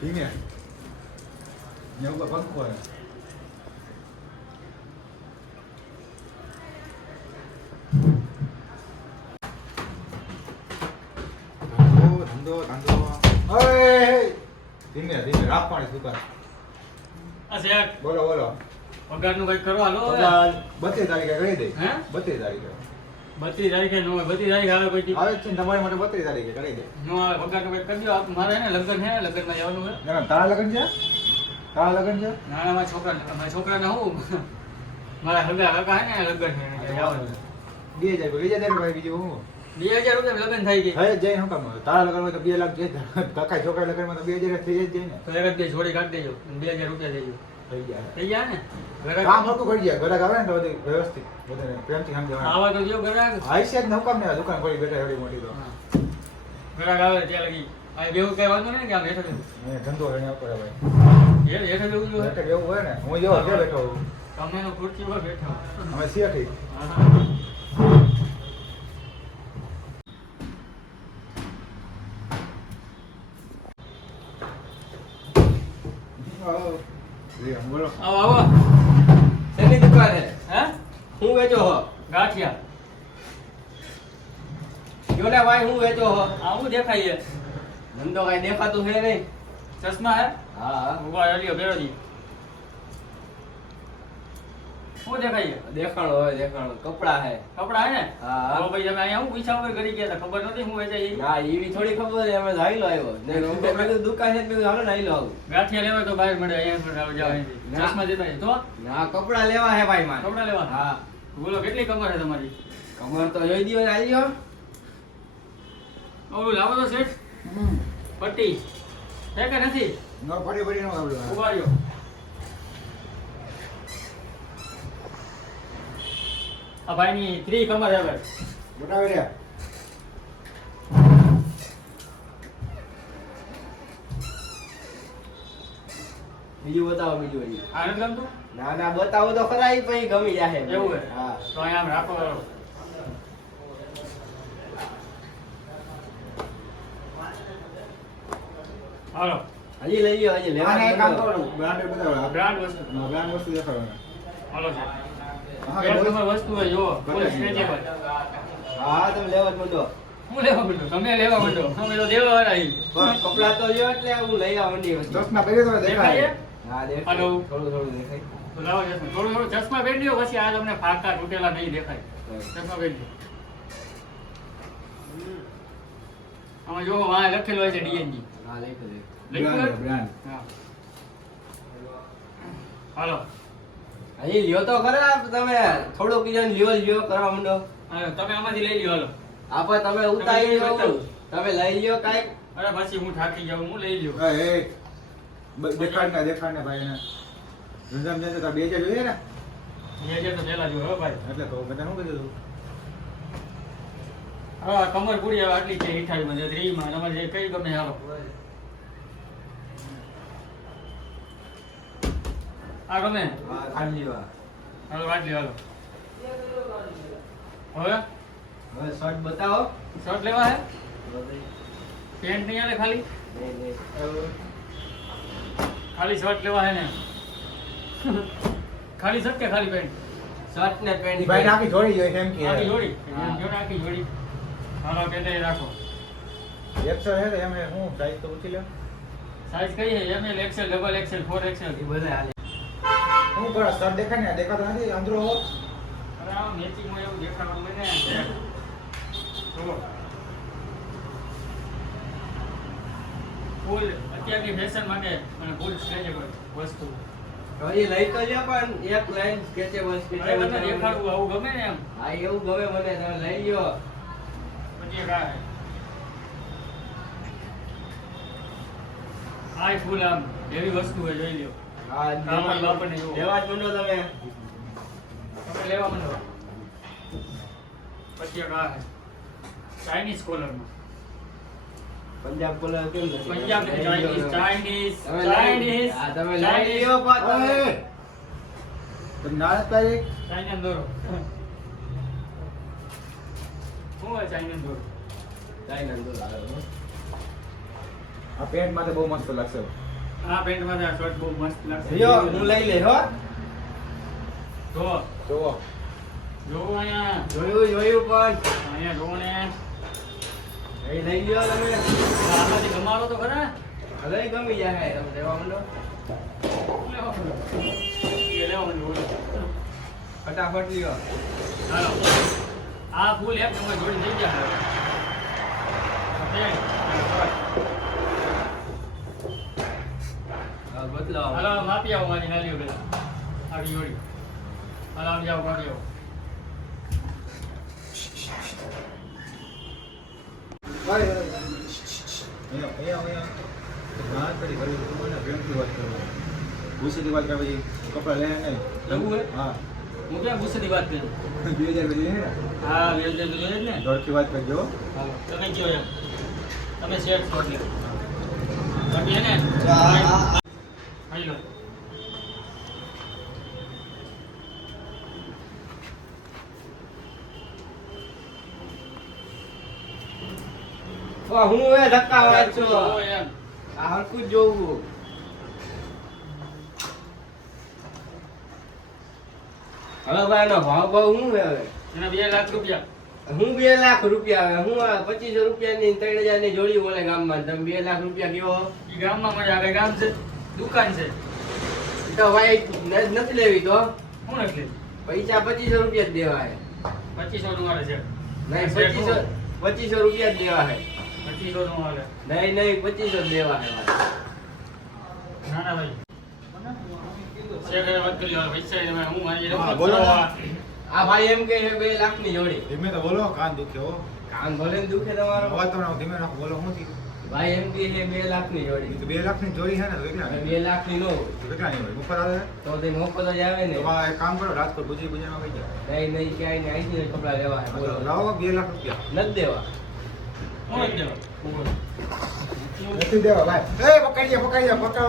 ધીમે ને ઉપર પંખો હે ધંધો ધીમે ધીમે રાખવાની દુકાન બોલો બોલો પગારનું કંઈક કરો હાલો 32 તારીખે કરી દે હે 32 તારીખે 32 તારીખે નો 32 તારીખે આવે કોઈ આવે છે ને તમારી માટે 32 તારીખે કરી દે નો આવે પગારનું કંઈક કરી દો મારે હે ને લગ્ન હે લગ્નમાં જવાનું હે ના તારા લગન છે ના મારા છોકરાને હું મારા હગા કાકા હે ને લગ્ન હે જવાનું 2000 ભાઈ બીજું હું 2000 રૂપિયા લગ્ન થઈ ગઈ હવે જઈને હું કામ તારા લગન માં તો 2 લાખ જાય કાકા છોકરા લગન માં તો 2000 થઈ જાય ને તો એક જ જોડી કાઢી દેજો 2000 રૂપિયા દેજો થઈ ગયા ને કામ હરકું કરી જાય ઘરાક આવે ને તો બધું વ્યવસ્થિત બધાને પ્રેમથી સમજાવવાનું આવા તો જો ઘરાક આઈશે જ નહું કામ ને દુકાન ખોલી બેઠા એવડી મોટી તો ઘરાક આવે ત્યાં લગી આ બેવું કઈ વાંધો નહીં કે આમ હેઠળ મેં ધંધો રણ્યા પડે ભાઈ હેઠળ બેવું જોઈએ બેઠા એવું હોય ને હું જેવો કે બેઠો હોઉં તમે નો ખુરશી પર બેઠા અમે શીખી બોલો આવો આવો શેની દુકાન હે હે હું વેચો હો ગાંઠિયા જોને ભાઈ હું વેચો હો આવું દેખાય છે ધંધો કઈ દેખાતું હે નહીં ચશ્મા હે હા ઉભા રહ્યો બેરો દી શું દેખાય છે દેખાણો હોય દેખાણો કપડા હે કપડા હે ને હા. તો ભાઈ તમે અહીંયા હું પૈસા વગર કરી ગયા હતા ખબર નથી હું વેચાય ઈ? ના એવી થોડી ખબર છે અમે હાઈલો આવ્યો ને હું તો કીધું દુકાન છે મેં હાલો ને હાઈલો આવું ગાંઠિયા લેવા તો બહાર મળે અહીંયા પણ જાવ અહીંથી. ના. ચશ્મા દેતા હોય તો ના કપડા લેવા હે ભાઈ મારે કપડા લેવા હા બોલો કેટલી કમર છે તમારી કમર તો જોઈ દીયો ને આલ્યો ઓલું લાવો તો શેઠ પટ્ટી છે કે નથી નો ફરી નો આવડે ઉભા રહ્યો આ ભાઈની 3 કમર છે ભાઈ બતાવી રહ્યા બીજું બતાવો બીજું હજી આ નથી ગમતું ના ના બતાવો તો ખરા ઈ પછી ગમી જાહે એવું હે? હા તો અહીંયા આમ રાખો હાલો હજી લઈ લ્યો હજી લેવા આને એક કામ કરો બ્રાન્ડ બતાવો બ્રાન્ડ વસ્તુ બ્રાન્ડ વસ્તુ દેખાડો હાલો છે હા એક નંબર વસ્તુ હોય જો ફૂલ સ્ટ્રેચેબલ હા તમે લેવા જ માંડો હું લેવા માંડો તમે લેવા માંડો અમે તો દેવા વાળા છીએ. કપડા તો જો એટલે હું લઈ આવા મંડી વસ્તુ ચશ્મા પહેરી તો દેખાય દેખાય છે? હા દેખાય હાલો. થોડું થોડું દેખાય તો લાવો ચશ્મા થોડું થોડું ચશ્મા પહેરી લ્યો પછી આ તમને ફાકા તૂટેલા નહીં દેખાય ચશ્મા પહેરી લ્યો આમાં જો વાહ લખેલું હોય છે ડીએનજી હા લઈ લખ્યું બ્રાન્ડ હા હાલો હજી લ્યો તો ખરા તમે થોડુંક ઈજન લ્યો કરવા માંડો હાલો તમે આમાંથી લઈ લ્યો હાલો આપે તમે ઉતારી તમે લ્યો તમે લઈ લ્યો કાંઈક અરે પછી હું થાકી જાઉં હું લઈ લ્યો એ દેખાડ ને ભાઈ ને રંજામ જશે તો 2000 જોઈએ ને 2000 તો પહેલા જો હો ભાઈ એટલે તો બધા શું કીધું હા કમર પૂરી હવે આટલી છે 28 માં 30 માં તમારે જે કઈ ગમે હાલો આ ગમે હા ખાલી લ્યો હાલો વાટલી હાલો હવે હવે શર્ટ બતાવો શર્ટ લેવા હે પેન્ટ નહીં આલે ખાલી નહીં ખાલી શર્ટ લેવા હે ને ખાલી શર્ટ કે ખાલી પેન્ટ શર્ટ ને પેન્ટ ભાઈ નાખી જોડી જોઈએ કેમ કે આખી જોડી હા. જો આખી જોડી હાલો પેટે રાખો એક્સલ હે તો એમ હું સાઈઝ તો ઊંચી લે સાઈઝ કઈ હે ML XL double XL 4XL એ બધા હાલે હું કરો સર દેખાય ને દેખાતો નથી અંદરો હો અરે આ મેચિંગમાં એવું દેખાડવાનું બને જુઓ ફૂલ અત્યારની ફેશન માટે અને ફૂલ સ્ટ્રેચેબલ વસ્તુ હજી લઈ તો લ્યો પણ એક લાઈન સ્કેચેબલ અરે તમને દેખાડવું આવું ગમે ને એમ હા એવું ગમે મને તમે લઈ લ્યો પછી એક આ ફૂલ આમ એવી વસ્તુ હોય જોઈ લ્યો હા કામમાં બાપાને જુઓ. લેવા જ માંડો તમે તમે લેવા માંડો પછી એક આ ચાઇનીઝ કોલરમાં પંજાબ કોલર કેમ નથી પંજાબ લઈ ચાઇનીઝ લ્યો. ચાઇનીઝ તમે ચાઇનીઝ હા તમે લઈ લ્યો પણ તમે તમે નાળા તારીખ ચાઇનીઝ દોરો શું હોય ચાઇનીઝ દોરો ચાઇના દો લાવો આ પેન્ટ માટે બહુ મસ્ત લાગશે આ પેન્ટમાં આ શર્ટ બહુ મસ્ત લાગશે. લ્યો હું લઈ લે હો. જો જોવો જો અહીંયા જોયું પણ અહીંયા જો ને એ લઈ લ્યો તમે. આમાંથી ગમાડો તો ખરા. હવે ગમી જાય તમે લેવા માંડો. લેવો પડે. એ લેવો પડે. ફટાફટ લ્યો. હાલો આ ફૂલ એક નંબર જોડી થઈ ગયા હવે. હા બદલાવ. હાલો માપી આવો મારી નાલીઓ પેલા આવી જોડી. હાલો આમ જાઓ માપી આવો. ભાઈ અહીંયા વાત કરી મને પ્રેમથી વાત કરો ગુસ્સેથી વાત કરવા પછી કપડા લે નહીં એવું હે? હા હું ક્યાં ગુસ્સેથી વાત કરું? 2000 બધી ને હા વેલ દે જોઈએ ને. દોડથી વાત કરજો હાલો તમે કયો એમ. તમે શેર છો એટલે. બાકી હે ને હાઈ લો. વાહ હું એ ધક્કા વાળ છો. જો એમ. આ હરખું જ જોવું. હવે ભાઈ એનો ભાવ હું હે હવે એના 2 લાખ રૂપિયા. હું 2 લાખ રૂપિયા આવે હું આ 2500 રૂપિયાની 3000 ની જોડી બોલે ગામમાં તમે 2 લાખ રૂપિયા કયો ઈ ગામમાં મારે આગળ ગામ છે દુકાન છે. ઈ તો ભાઈ નથી લેવી તો શું નથી પૈસા 2500 રૂપિયા જ દેવા હે 2500 નું મારે છે. નહીં 2500 રૂપિયા જ દેવા હે 2500 નું મારે. નહીં 2500 જ દેવા હે મારે. ના ના ભાઈ શેર કરે વાત કરી લો પૈસા એમાં હું મારી હા, બોલો ને. આ ભાઈ એમ કે છે 2 લાખ ની જોડી. ધીમે તો બોલો કાન દુખે હો કાન ભલે ને દુખે તમારો અવાજ તમને ધીમે રાખો બોલો શું થયું ભાઈ એમ કે છે 2 લાખ ની એ જોડી. તો 2 લાખની ચોરી છે ને તો કેટલા 2 લાખ ની નો કેટલા નહીં હોય ઉપર આવે તો તે મોકો તો જ આવે ને. તો આ એક કામ કરો રાજકોટ ગુજરી બજારમાં વહી જાઓ નહીં ક્યાંય ને આઈ કપડા લેવા હે બોલો લાવો 2 લાખ રૂપિયા નથી દેવા. હું નથી દેવા. નથી દેવા ભાઈ એ પકડી જા પકડો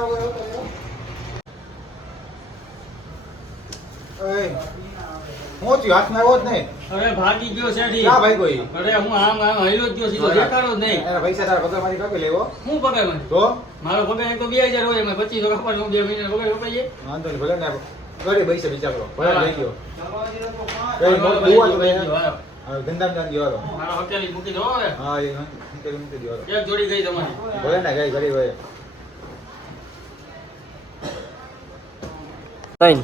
એ હું થયું હાથમાં આવ્યો જ નહીં હવે ભાગી ગયો છે ઠીક. ક્યાં ભાઈ કોઈ અરે હું આમ હલ્યો જ ગયો સીધો દેખાડો જ નહીં. એના પૈસા તારા પગાર માંથી કાપી લેવો હું પગાર મને તો મારો પગાર એક તો 2000 હોય એમાં 2500 કપાડ હું 2 મહિના પગાર કપાઈએ. વાંધો નહીં ભલે ને ઘરે પૈસા બિચારો ભલે લઈ ગયો મારો બહુ પગાર લઈ ગયો, હાલો. ધંધામાં જાન ગયો મારો હકેલી મૂકી દો હવે. હા એ મૂકી દો એક જોડી ગઈ તમારી. ભલે ને ગઈ ઘરે હોય ત્રણ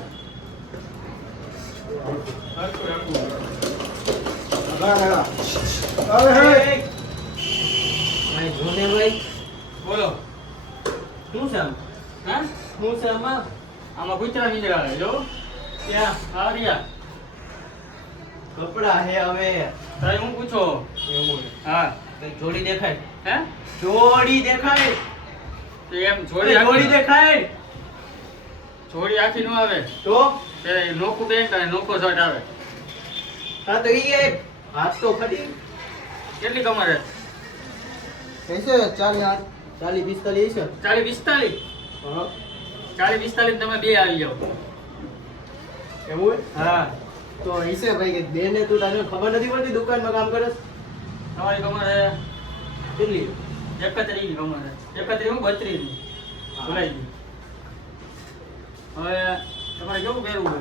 ભાઈ જોને ભાઈ બોલો શું છે આમ? હા શું છે આમાં? આમાં કૂતરા નીકળ્યા આવે જો ત્યાં આવ્યા કપડા હે હવે તારે હું પૂછો એવું હા કઈ જોડી દેખાય હે જોડી દેખાય તો એમ જોડી દેખાય જોડી આખી નો આવે તો તે નોખું પેન્ટ અને નોખો શર્ટ આવે. હા તો ઈ એક હાથ તો ખરી કેટલી કમર છે? કૈસે 40 40 45 છે 40 45 હા 40 45 તમે બે આવી જાઓ. એવું હા તો ઈસે ભાઈ કે બેને તું તને ખબર નથી પડતી દુકાનમાં કામ કરે તમારી કમર છે કેટલી 31 ની કમર છે 31 હું 32 ની ભૂલાઈ ગઈ. હવે તમારે કેવું પહેરવું છે?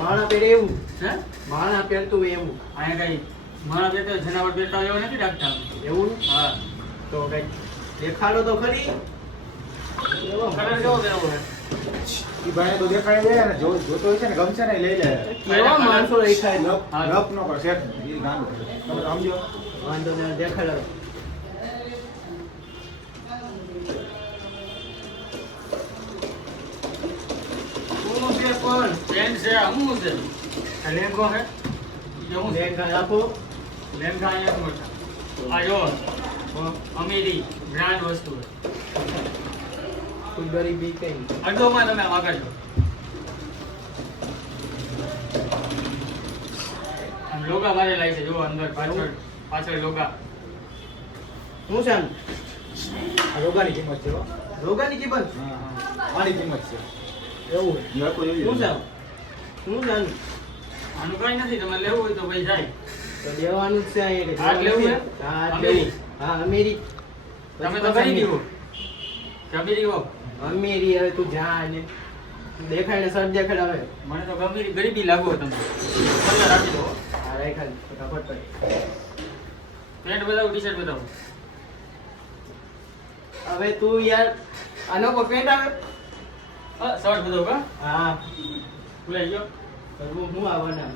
માણા પહેરે એવું હે માણા પહેરતું હોય એવું અહીંયા કઈ મારા બેટો જનાવર બેટા એવો નથી રાખતા. એવું હા તો કઈ દેખાડો તો ખરી એવો કલર કેવો પહેરવો છે? ઈ ભાઈ તો દેખાય જાય ને જોતો હોય છે ને ગમશે ને લઈ લે કેવા માણસો દેખાય લપ નો કર શેઠ ઈ ગાંડો તમે સમજો વાંધો ને દેખાડો કોનો છે પણ પેન્ટ છે આ શું છે? આ લેંઘો છે કેવું છે? લેંઘા રાખો લેંઘા અહીંયા મોટા આ જો અમીરી બ્રાન્ડ વસ્તુ છે. કોઈ ગરીબી કઈ અડધોમાં તમે વાગડજો. આમ લોગા મારેલા છે જો અંદર પાછળ લોગા. શું છે આમ? આ રોગાની કિંમત છે હો. રોગાની કિંમત હા આની કિંમત છે એવું લડકો શું જોઈએ છે આમ? શું છે આનું? આનું કઈ નથી તમે લેવું હોય તો ભાઈ જાય. તો લેવાનું જ છે અહીંયા કે હાથ લેવું છે? હા હાથ અમેરી? લેવું. હા અમેરી તમે તો કરી દીધું કે અમીરી હો અમીરી હવે તું જા ને દેખાય ને સર દેખાડ હવે મને તો ગરીબી લાગો તમે પલ્લા રાખી દો આ રાખ્યા ફટાફટ કર પેન્ટ બતાવો ટી-શર્ટ બતાવો હવે તું યાર આનો કો પેન્ટ આવે શર્ટ બતાવો કા હા ભૂલાઈ ગયો કરવું હું આવવાના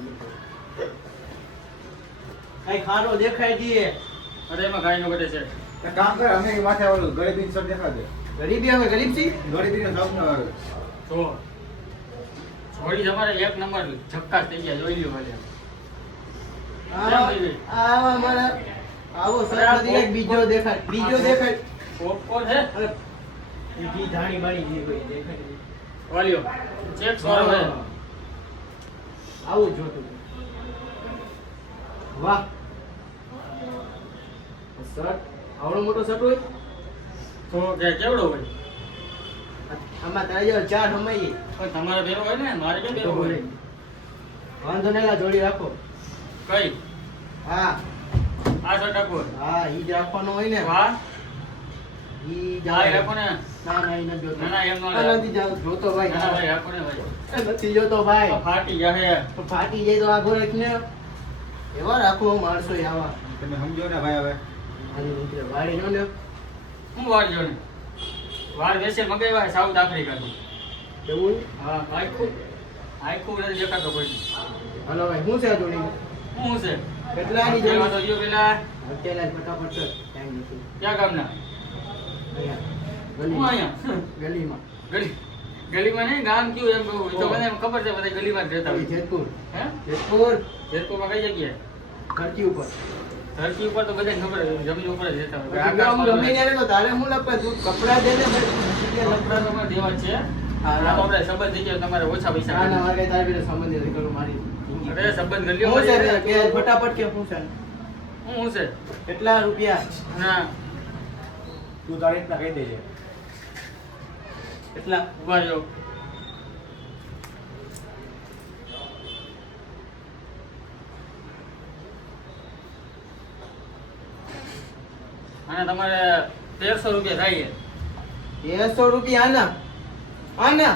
કઈ ખારો દેખાય દીએ અરે એમાં કાંઈ નો ઘટે છે એક કામ કર અમે માથે ઓલું ગરીબી શર્ટ દેખાડે ગરીબી અમે ગરીબ છી ગરીબીનો સપનો આવે તો જોડી તમારે એક નંબર ઝક્કાસ થઈ ગયા જોઈ લ્યો ખાલી આવા મારા આવો સર એક બીજો દેખાય પોપકોર્ન હે અરે બીજી ધાણી બાણી જે કોઈ દેખાય વાલ્યો ચેક કરો હે આવું જોતું વાહ શર્ટ આવડો મોટો શર્ટ હોય તો કે કેવડો હોય આમાં તારી જો ચાર સમય પણ તમારે બેરો હોય ને મારે કેમ બેરો હોય વાંધો નહીં લા જોડી રાખો કઈ હા આ શર્ટ રાખો હા ઈ જ રાખવાનો હોય ને વાહ ઈ હા એ રાખો ને ના ના ઈ ન જોતો ના, ના, એમ ન આ રાખો. નથી જોતો ભાઈ ના ભાઈ રાખો ને ભાઈ નથી જોતો ભાઈ આ ફાટી જાહે તો ફાટી જાય તો આગો રાખીને એવા રાખો માણસો આવા તમે સમજો ને ભાઈ હવે આની નીકળે વાળી નો ને હું વાર જો ને વાર વેસે મગાવ્યા સાઉથ આફ્રિકાથી એવું હા આખું નથી દેખાતો કોઈ હાલો ભાઈ હું છે આ જોડી શું છે કેટલાની પેલા તો જોડી જો પેલા અત્યારે ફટાફટ કર ટાઈમ નથી ક્યાં ગામના અહીંયા હું અહીંયા ગલીમાં ગલીમાં નહીં ગામ કયું એમ કહું એ તો મને ખબર છે બધા ગલીમાં જ રહેતા હોય જેતપુર હે જેતપુર જેતપુરમાં કઈ જગ્યાએ ધરતી ઉપર ધરતી ઉપર તો બધાને ખબર હોય, જમીન ઉપર જ રહેતા હોય પછી ગામ ગમે ત્યારે તો તારે હું લપે તું કપડા દે ને ભાઈ કપડાં તો પણ દેવા જ છે હા, આ તો આપણે સંબંધ થઈ ગયો તમારે ઓછા પૈસા ના ના મારે તારે પેલા સંબંધ નથી કરવું મારી અરે સંબંધ કરી લ્યો હું છે મારી કે ફટાફટ કે હું છે હું છે કેટલા રૂપિયા ના તું તારી રીતના કહી દેજે કેટલા ઉભા રહ્યો અને તમારે 1300 રૂપિયા થાય છે 150 રૂપિયા આના આના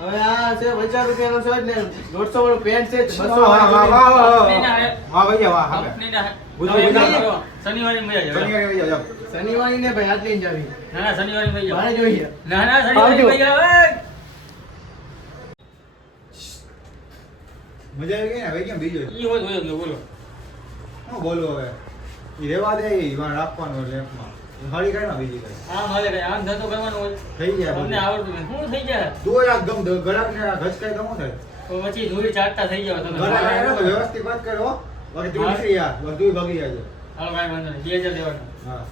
હવે આ છે 50 રૂપિયાનો શર્ટ ને 150 વાળો પેન્ટ છે 200 વાહ, વાહ, વાહ, વાહ, વાહ. કંપનીના હે. વાહ ભૈયા વાહ હા કંપનીના હે. બુધો, હવે બુધો. કામ કરો. શનિવારે મજા જાવ. શનિવારે આવી જાઓ શનિવારી ને ભાઈ આટલી જ આવી ના ના શનિવારે મજા મારે જાવ. જોઈએ ના ના શનિવારે આવજો. મજા આવે. મજા આવી ગઈ ને ભાઈ કેમ બીજો ઈ હોય હોય એટલે બોલો. શું બોલું હવે ઈ રેવા દે ઈ વાં રાખવાનું લેફમાં હળી કાઢવા બીજી કઈ આમ હાલે કઈ આમ ધંધો કરવાનો હોય. થઈ ગયા તમને બધું. આવડતું નથી. શું થઈ જાય? તું આ ગમ ગળાક ને ઘસકાય તો શું થાય તો પછી ધૂળી ચાટતા થઈ જાવ તમે. ગળાક ને તો વ્યવસ્થિત વાત કરો બાકી તું નીકળી યાર બધું બગડી જાય હાલો કાંઈ વાંધો નહીં. 2000 દેવાના. હા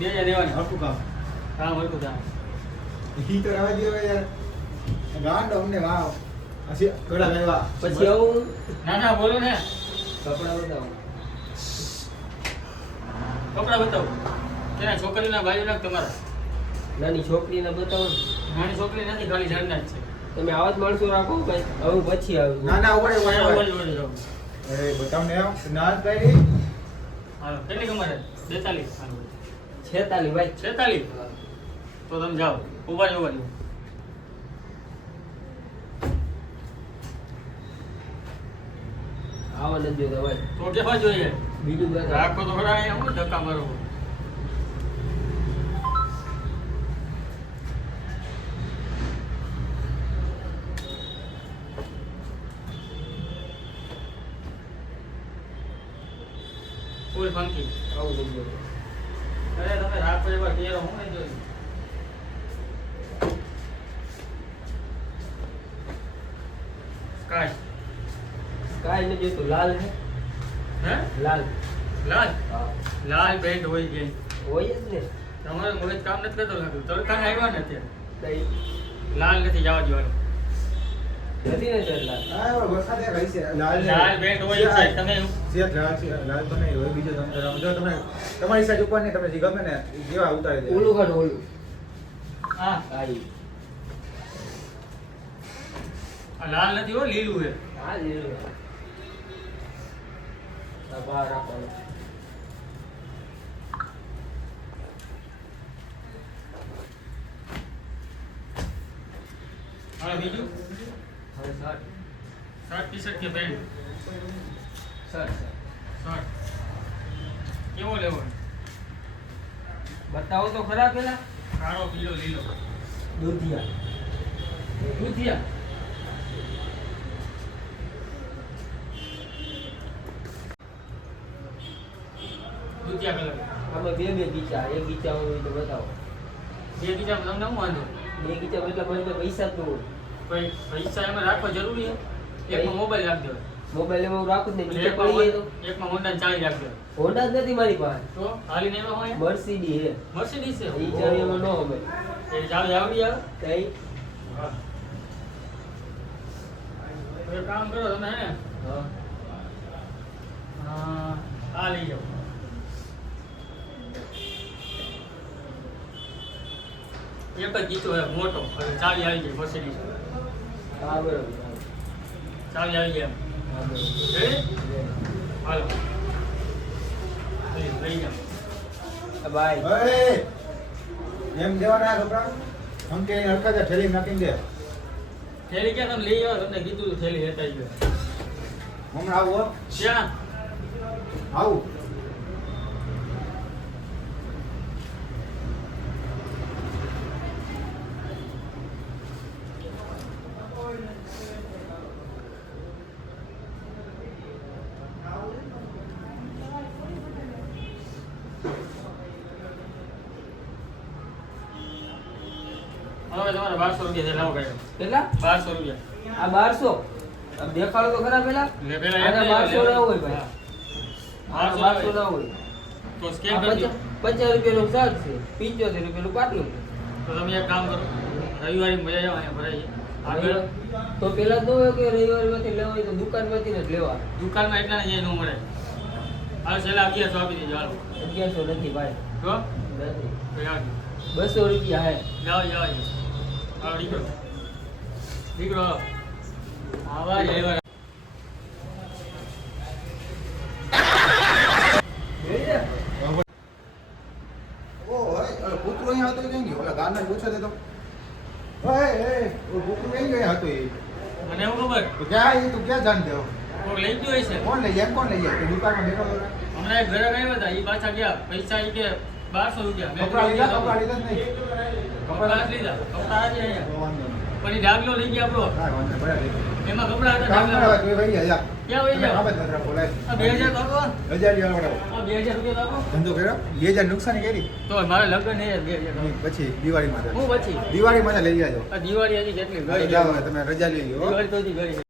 2000 દેવાના. હરખું કામ કામ હરખું કામ. ઈ તો રહેવા દ્યો યાર ગાંડ અમને વાહ અસી ગળા ગળવા પછી આવું ના ના બોલો ને. કપડા બતાવો કપડાં બતાવો. તેના છોકરીના ભાઈઓના કે તમારા? નાની છોકરીને બતાવો નાની છોકરી નથી, ખાલી જણના જ છે. તમે આવા જ માણસો રાખો ભાઈ હવે પછી આવું ના ના ઉભરે ઓય, ઉભરે ઓય, ઓય, ઓય. અરે બતાવને આવ ના કરી હાલો, કેટલી કમારે? 42. હાલો. 46 ભાઈ 46? તો તમે જાઓ. ઉભા રહ્યો, ઉભા રહ્યો. આવા નથી જોતા ભાઈ તો કેવા જોઈએ? બીજું બતાવો રાખો તો ખરા અહીંયા, હું ધક્કા મારો. ફૂલ ફંકી. આવું નથી જોતા અરે તમે રાખો એવા ઘેરો, હું નહીં જોયું. સ્કાય. કાંઈ નથી જોતું લાલ હે હે? લાલ લાલ? હા લાલ પેન્ટ હોય ગઈ. હોય જ ને તમારે મગજ કામ નથી કરતો લાગતું. તડકા આવ્યા ને અત્યારે. કઈ લાલ નથી જવા દેવાનું. નથી ને સર લાલ આ વરસાદ એક હઈ છે લાલ લાલ પેન્ટ હોય છે. તમે સેટ લાલ છે લાલ તો નહીં હોય બીજો તમે જો તમે તમારી સાઈડ ઉપર ને તમને જે ગમે ને ઈ જેવા ઉતારી દે ઓલું કાઢો ઓલું હા, આઈ આ લાલ નથી હો, લીલું છે. હા લીલું આ બહાર રાખવાનું બીજું હવે શર્ટ શર્ટ ટી શર્ટ કે પેન્ટ શર્ટ શર્ટ કેવો લેવો બતાવો તો ખરા પેલા કાળો પીળો લીલો દૂધિયા દૂધિયા દૂધિયા કલર આમાં બે ગીચા એક ગીચા હોય તો બતાવો બે બીજા તમને શું વાંધો બે ગીચા મતલબ મને તો પૈસા જ ન હોય ભાઈ પૈસા એમાં રાખવા જરૂરી છે એકમાં મોબાઈલ રાખજો મોબાઈલ એમાં હું રાખું જ નહીં નીચે પડી જાય તો એકમાં હોન્ડા ચાવી રાખજો હોન્ડા જ નથી મારી પાસે તો હાલીને એમાં હોય મર્સિડીઝ હે મર્સિડીઝ છે ઈ ચાવી એમાં ન હોય એ ચાવી આવડી આવે કઈ હા તો એક કામ કરો તમે હે ને હા આ લઈ જાઓ એક જ ગીતો હે મોટો અને ચાવી આવી ગઈ મર્સિડીઝ હા બરોબર ચાવી આવી ગઈ હા બરોબર રેડી હાલો લઈ જાઓ બાય ઓય એમ દેવાના આ કપડા આમ કે હરખા જ ઠેલી નાખીને દે થેલી ક્યાં તમે લઈ આવો તમને કીધું તું થેલી લેતા ગયો હમણાં આવું હો. ક્યાં આવું હવે તમારે 1200 રૂપિયા લાવો કાઢો કેટલા 1200 રૂપિયા આ 1200 આમ દેખાડો તો ખરા પેલા લે પેલા આના 1200 ના હોય ભાઈ હા. આના 1200 ના હોય તો સ્કેન આ કરજો 50 રૂપિયાનું શર્ટ છે 75 રૂપિયાનું પાટલું છે તો તમે એક કામ કરો રવિવારે મજા જાવ અહીંયા ભરાઈ આગળ તો પેલા તો હોય કે રવિવારમાંથી લેવા હોય તો દુકાનમાંથી જ લેવા દુકાનમાં એટલા ને જાય ન મળે હાલ છેલ્લા 1100 આપી દેજો હાલો 1100 નથી ભાઈ તો નથી કઈ આવજો 200 રૂપિયા હે જાઓ જાઓ હાલો દીકરો દીકરો આવા જ આવ્યા ઓય કૂતરો અહીંયા હતો ક્યાં ગયો ઓલા ગારના પૂછો દે તો ઓય એ ઓ કૂતરો ક્યાં ગયો હતો એ મને એવું ખબર તો ક્યાં એ તું ક્યાં જાણ દેવો કોક લઈ ગયો હશે કોણ લઈ જાય કોણ લઈ જાય તો દુકાનમાં બેઠો હતો ને? હમણાં એક ઘરે આવ્યા હતા એ પાછા ગયા પૈસા એ કે 1200 રૂપિયા મેં કપડાં લીધા કીધું, કપડાં લીધા જ નહીં કપડાં નથી લીધા કપડાં આજે અહીંયા તો વાંધો નહીં. પણ એ ડાગલો લઈ ગયા આપણો કાંઈ વાંધો નહીં, બરાબર. એમાં કપડાં હતા કામ ડાગલા. કરાવે તો એ વહી જાય જા. ક્યાં વહી જાઓ? કામ જ નથી રાખવું, લાય. આ 2000 તો આપો 1000 જેવા વડાવો. આ 2000 રૂપિયા તો આપો ધંધો કર્યો 2000 નુકસાની કરી તો મારે લગ્ન નહીં 2000 પછી દિવાળીમાં હું પછી દિવાળીમાં લઈ જાજો આ દિવાળી હજી કેટલી હા, તો ગઈ જાઓ હવે તમે રજા લઈ લો હો. દિવાળી તો હજી ગઈ